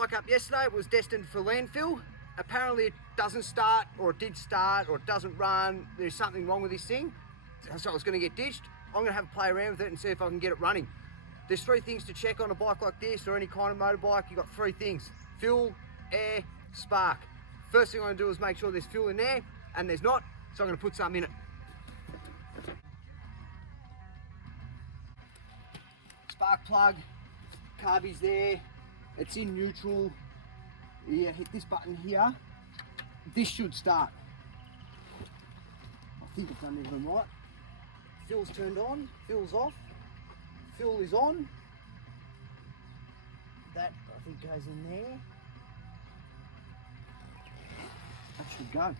bike up yesterday. It was destined for landfill. Apparently it doesn't start, or it did start, or it doesn't run. There's something wrong with this thing. So it's going to get ditched. I'm going to have a play around with it and see if I can get it running. There's 3 things to check on a bike like this or any kind of motorbike. You've got 3 things: fuel, air, spark. First thing I'm going to do is make sure there's fuel in there, and there's not, so I'm going to put some in it. Spark plug, carby's there, it's in neutral. You hit this button here, this should start. I think I've done everything right. Fuel's turned on, fuel's off, fuel is on. That I think goes in there. That should go.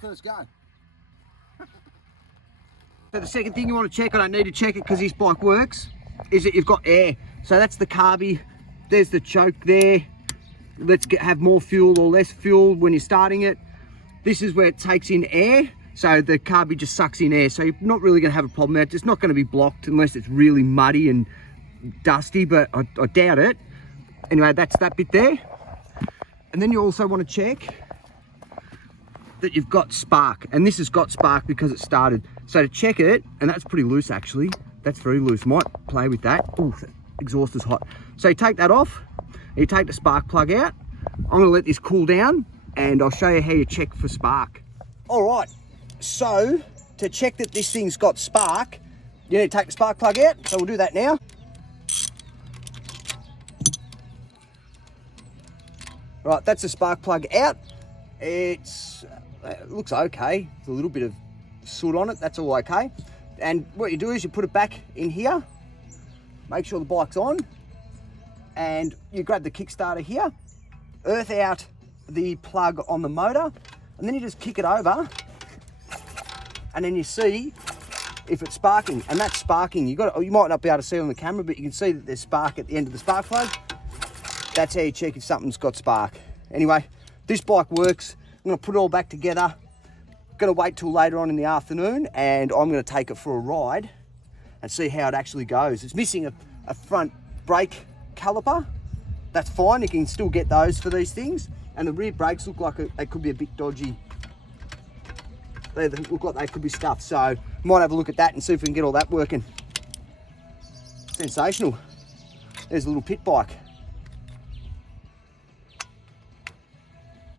First go. So the second thing you want to check, I don't need to check it because this bike works, is that you've got air. So that's the carby, there's the choke there. Let's have more fuel or less fuel when you're starting it. This is where it takes in air, so the carby just sucks in air. So you're not really going to have a problem there. It's not going to be blocked unless it's really muddy and dusty, but I doubt it. Anyway, that's that bit there. And then you also want to check that you've got spark, and this has got spark because it started. So to check it, and that's pretty loose actually, that's very loose, might play with that. Oh, the exhaust is hot. So you take that off, you take the spark plug out. I'm gonna let this cool down and I'll show you how you check for spark. All right, so to check that this thing's got spark, you need to take the spark plug out, so we'll do that now. Right, that's the spark plug out. It looks okay. There's a little bit of soot on it, that's all okay. And what you do is you put it back in here, make sure the bike's on, and you grab the Kickstarter here, earth out the plug on the motor, and then you just kick it over, and then you see if it's sparking, and that's sparking. You might not be able to see it on the camera, but you can see that there's spark at the end of the spark plug. That's how you check if something's got spark. Anyway, this bike works. I'm going to put it all back together. Going to wait till later on in the afternoon, and I'm going to take it for a ride and see how it actually goes. It's missing a front brake caliper. That's fine, you can still get those for these things. And the rear brakes look like they could be a bit dodgy. They look like they could be stuffed, so might have a look at that and see if we can get all that working. Sensational. There's a little pit bike.